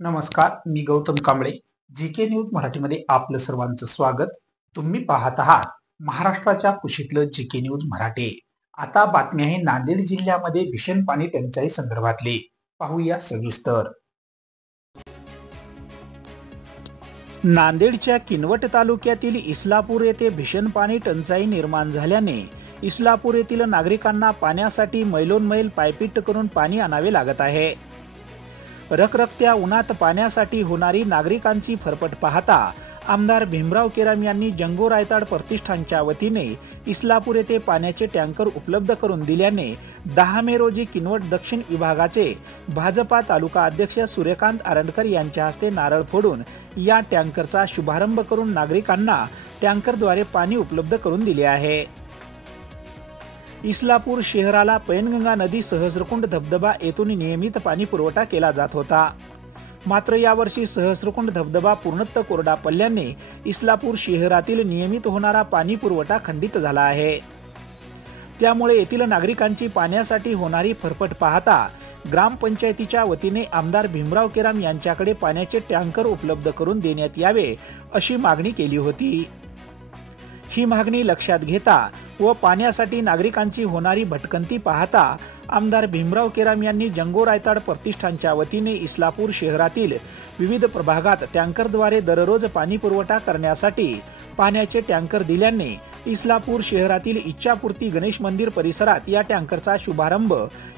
नमस्कार, मी Gautam Kamble. GK news मराठीमध्ये आपलं सर्वांचं स्वागत. तुम्ही पाहत आहात महाराष्ट्राच्या कुशीतलं जीके न्यूज मराठी. आता बातमी आहे नांदेड जिल्ह्यामध्ये भीषण पाणी टंचाई संदर्भातली. पाहूया सविस्तर. नांदेडच्या किनवट तालुक्यातील इस्लापूर येथे भीषण पाणी टंचाई निर्माण झाल्याने इस्लापूर येथील नागरिकांना पाण्यासाठी मैलोनमैल पायपीट करून पाणी आणावे लागत आहे. रखरखत्या उन्हात पाण्यासाठी होणारी नागरिकांची फरफट पाहता आमदार भीमराव केराम यांनी जंगो रायताड प्रतिष्ठानच्या वतीने इस्लापूर येथे पाण्याचे टँकर उपलब्ध करून दिल्याने 10 मे रोजी किनवट दक्षिण विभागाचे भाजपा तालुका अध्यक्ष सूर्यकांत आरंडकर यांच्या हस्ते नारळ फोडून या टँकरचा शुभारंभ करून नागरिकांना टँकरद्वारे पाणी उपलब्ध करून दिले आहे. इस्लापूर शहराला पैनगंगा नदी सहस्रकुंड धबधबा येथून नियमित पाणी पुरवठा केला जात होता. मात्र यावर्षी सहस्रकुंड धबधबा पूर्णतः कोरडा पडल्याने इस्लापूर शहरातील नियमित होणारा पाणी पुरवठा खंडित झाला आहे. त्यामुळे येथील नागरिकांची पाण्यासाठी होणारी फरफट पाहता ग्रामपंचायतीच्या वतीने आमदार भीमराव केराम यांच्याकडे पाण्याचे टँकर उपलब्ध करून देण्यात यावे अशी मागणी केली होती. ही मागणी लक्षात घेता व पाण्यासाठी नागरिकांची होणारी भटकंती पाहता आमदार भीमराव केराम यांनी जंगो रायताड प्रतिष्ठानच्या वतीने इस्लापूर शहरातील विविध प्रभागात टँकरद्वारे दररोज पाणी पुरवठा करण्यासाठी पाण्याचे टँकर दिल्याने इस्लापूर शहरातील इच्छापूर्ती गणेश मंदिर परिसरात या टँकरचा शुभारंभ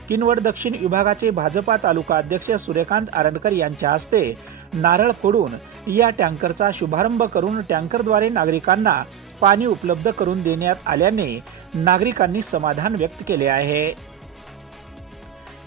किनवट दक्षिण विभागाचे भाजपा तालुका अध्यक्ष सूर्यकांत आरंडकर यांच्या हस्ते नारळ फोडून या टँकरचा शुभारंभ करून टँकरद्वारे नागरिकांना पाणी उपलब्ध करून देण्यात आल्याने नागरिकांनी समाधान व्यक्त केले आहे.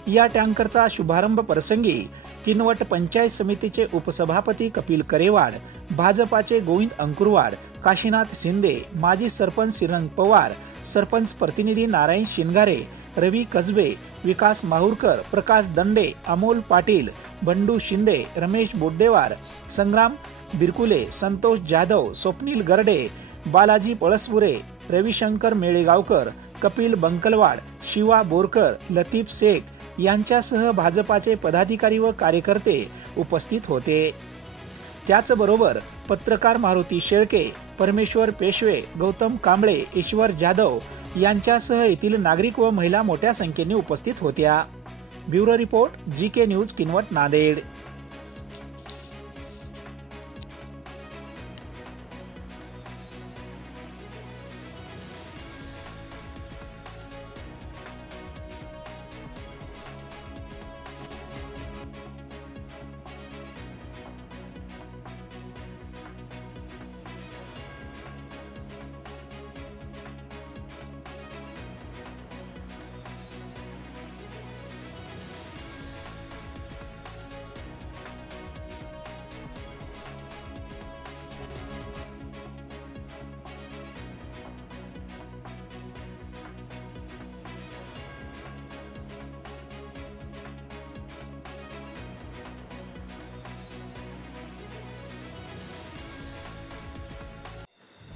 या टँकरचा शुभारंभ प्रसंगी किनवट पंचायत समितीचे उपसभापती कपिल करेवाड, भाजपाचे गोविंद अंकुरवाड, काशीनाथ शिंदे, माजी सरपंच श्रीरंग पवार, सरपंच प्रतिनिधी नारायण शिनगारे, रवी कसबे, विकास माहुरकर, प्रकाश दंडे, अमोल पाटील, बंडू शिंदे, रमेश बोड्डेवार, संग्राम बिरकुले, संतोष जाधव, स्वप्नील गरडे, बालाजी पळसपुरे, रविशंकर मेळेगावकर, कपिल बंकलवाड, शिवा बोरकर, लतीफ शेख यांच्यासह भाजपाचे पदाधिकारी व कार्यकर्ते उपस्थित होते. त्याचबरोबर पत्रकार मारुती शेळके, परमेश्वर पेशवे, गौतम कांबळे, ईश्वर जाधव यांच्यासह येथील नागरिक व महिला मोठ्या संख्येने उपस्थित होत्या. Bureau report, GK news, Kinwat, Nanded.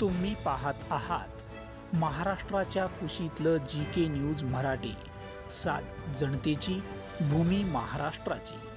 तुम्ही पाहत आहात महाराष्ट्राच्या कुशीतलं जीके न्यूज मराठी. सात जनतेची, भूमी महाराष्ट्राची.